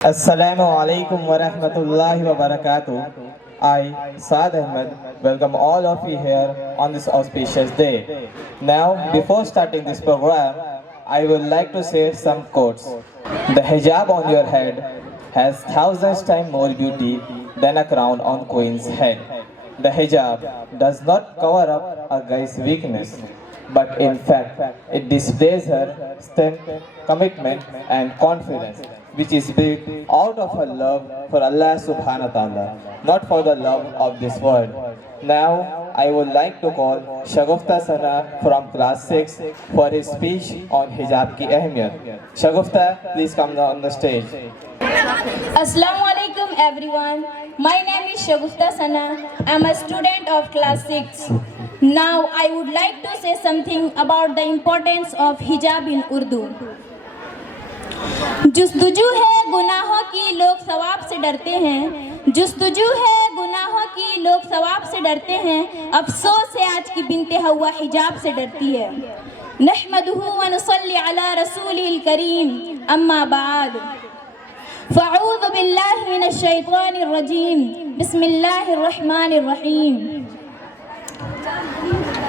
Assalamu alaikum wa rahmatullahi wa barakatuh. I, Saad Ahmed, welcome all of you here on this auspicious day. Now, before starting this program, I would like to say some quotes. The hijab on your head has thousands times more beauty than a crown on queen's head. The hijab does not cover up a guy's weakness, but in fact, it displays her strength, commitment, and confidence, which is built out of her love for Allah subhanahu wa ta'ala, not for the love of this world. Now, I would like to call Shagufta Sana from class 6 for his speech on hijab ki ahmiyat. Shagufta, please come on the stage. Assalamu alaikum everyone. My name is Shagufta Sana. I am a student of class 6. Now I would like to say something about the importance of hijab in Urdu. जुस्तुजू है गुनाहों की लोग सवाब से डरते हैं, जुस्तुजू है गुनाहों की लोग सवाब से डरते हैं, अफसोस है आज की बिनते हवा हिजाब से डरती है। नहमदुहु व नुसल्ली अला रसूलिल करीम, अम्मा बाद, फ़अऊज़ु बिल्लाहि मिनश शैतानिर रजीम, बिस्मिल्लाहिर रहमानिर रहीम।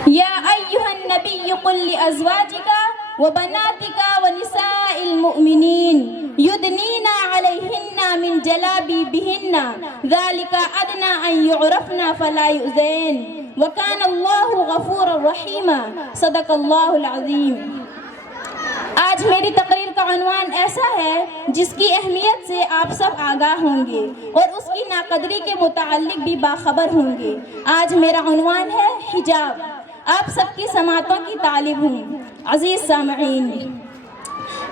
या अय्युहन नबिय्यु कुल लिअज़वाजिका व बनातिका व निसाइल मुअमिनीन युदनीना अलैहिन्ना मिन जलाबिबिहिन्ना ज़ालिका अदना अन युअरफ़ना फला युज़ैन व काना अल्लाहु गफ़ूरर रहीमा, सदक़ल्लाहुल अज़ीम। आज मेरी तकरीर का उन्वान ऐसा है जिसकी अहमियत से आप सब आगाह होंगे और उसकी नाकदरी के मुताल्लिक भी बाखबर होंगे। आज मेरा उन्वान है हिजाब। आप सबकी समातों की तालिब हूँ। अजीज सामईन,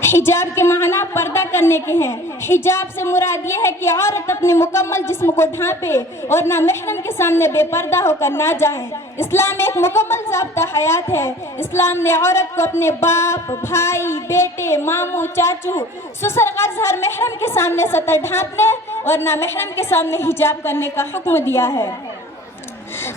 हिजाब के माना पर्दा करने के हैं। हिजाब से मुराद ये है कि औरत अपने मुकम्मल जिस्म को ढांपे और ना महरम के सामने बेपर्दा होकर ना जाए। इस्लाम एक मुकम्मल ज़ाब्ता हयात है। इस्लाम ने औरत को अपने बाप, भाई, बेटे, मामू, चाचू, ससुर गर्ज हर महरम के सामने सतर ढांपने और ना महरम के सामने हिजाब करने का हुक्म दिया है।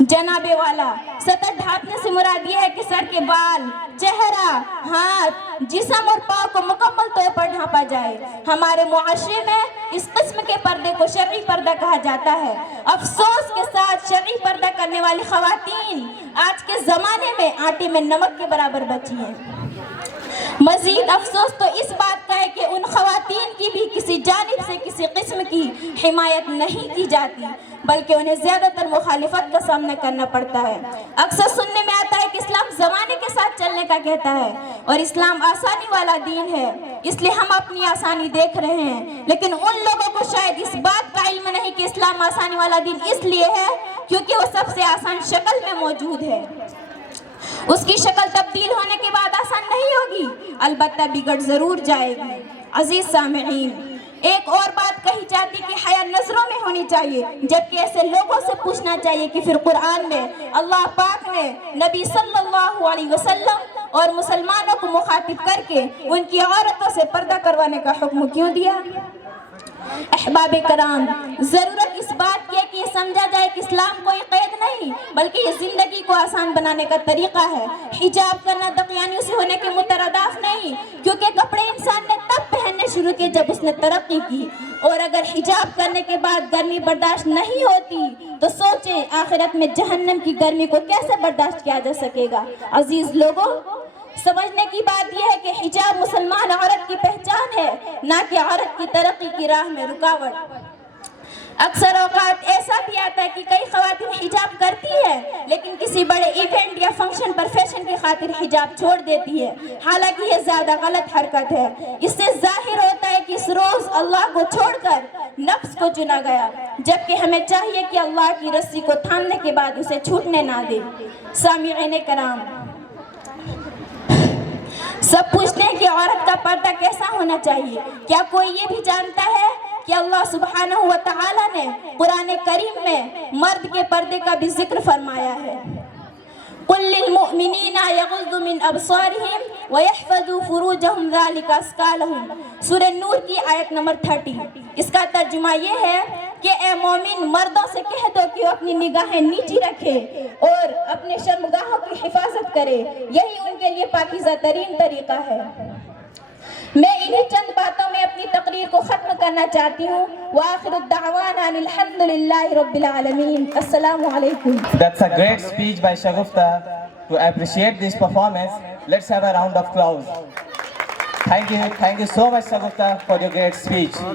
जनाबे वाला, सतर ढांपने से मुराद ये है कि सर के बाल, चेहरा, हाथ, जिस्म और पाँव को मुकम्मल तौर पर ढांपा जाए। हमारे मुआशरे में इस किस्म के पर्दे को शरई पर्दा कहा जाता है। अफसोस के साथ शरई पर्दा करने वाली ख़वातीन आज के ज़माने में आटे में नमक के बराबर बची हैं। मज़ीद अफसोस तो इस बात का है कि उन ख़वातीन की भी किसी जानिब से किसी किस्म की हिमायत नहीं की जाती, बल्कि उन्हें ज़्यादातर मुखालिफत का सामना करना पड़ता है। अक्सर सुनने में आता है कि इस्लाम ज़माने के साथ चलने का कहता है और इस्लाम आसानी वाला दीन है, इसलिए हम अपनी आसानी देख रहे हैं। लेकिन उन लोगों को शायद इस बात का इल्म नहीं कि इस्लाम आसानी वाला दीन इसलिए है क्योंकि वो सबसे आसान शक्ल में मौजूद है। उसकी शक्ल तब्दील होने के बाद आसान नहीं होगी, अलबत्ता बिगड़ ज़रूर जाएगी। अजीज़ सामईन, एक और बात कही जाती कि हया नजरों में होनी चाहिए, जबकि ऐसे लोगों से पूछना चाहिए कि फिर कुरान में अल्लाह पाक ने नबी सल्लल्लाहु अलैहि वसल्लम और मुसलमानों को मुखातिब करके उनकी औरतों से पर्दा करवाने का हुक्म क्यों दिया। अहबाब कराम, ज़रूरत इस बात की है कि ये समझा जाए कि इस्लाम कोई क़ैद नहीं बल्कि ये ज़िंदगी को आसान बनाने का तरीक़ा है। हिजाब करना दक़यानियों से होने के मुतरदाफ़ नहीं, क्योंकि कपड़े इंसान ने तब पहनने शुरू किए जब उसने तरक्की की, और अगर हिजाब करने के बाद गर्मी बर्दाश्त नहीं होती तो सोचें आखिरत में जहन्नम की गर्मी को कैसे बर्दाश्त किया जा सकेगा। अजीज़ लोगों, समझने की बात यह है कि हिजाब मुसलमान औरत की पहचान है, ना कि औरत की तरक्की की राह में रुकावट। अक्सर औकात ऐसा भी आता है कि कई ख़वातीन हिजाब करती है लेकिन किसी बड़े इवेंट या फंक्शन पर फैशन की खातिर हिजाब छोड़ देती है, हालांकि यह ज़्यादा गलत हरकत है। इससे जाहिर होता है कि इस रोज़ अल्लाह को छोड़कर नफ्स को चुना गया, जबकि हमें चाहिए कि अल्लाह की रस्सी को थामने के बाद उसे छूटने ना दे। सामिईन कराम, सब पूछते हैं कि औरत का पर्दा कैसा होना चाहिए। क्या कोई ये भी जानता है कि अल्लाह सुब्हानहू व तआला ने कुरान करीम में मर्द के पर्दे का भी जिक्र फरमाया है। कुल लिल मुअमिनीना यग़ुज़्ज़ू मिन अबसारिहिम व यहफ़ज़ू फ़ुरूजहुम ज़ालिका अज़्का लहुम, सूरह नूर की आयत नंबर 30। इसका तर्जुमा ये है कि ए मोमिन, मर्दों से कह दो कि वो अपनी निगाहें नीची रखे और अपने शर्मगाहों की हिफाजत करे, यही उनके लिए पाकीज़ा तरीन तरीका है। میں انہی چند باتوں میں اپنی تقریر کو ختم کرنا چاہتی ہوں. وآخر الدعوانا ان الحمد للہ رب العالمین. السلام علیکم. That's a great speech by Shagufta. To appreciate this performance, let's have a round of applause. Thank you so much, Shagufta, for your great speech.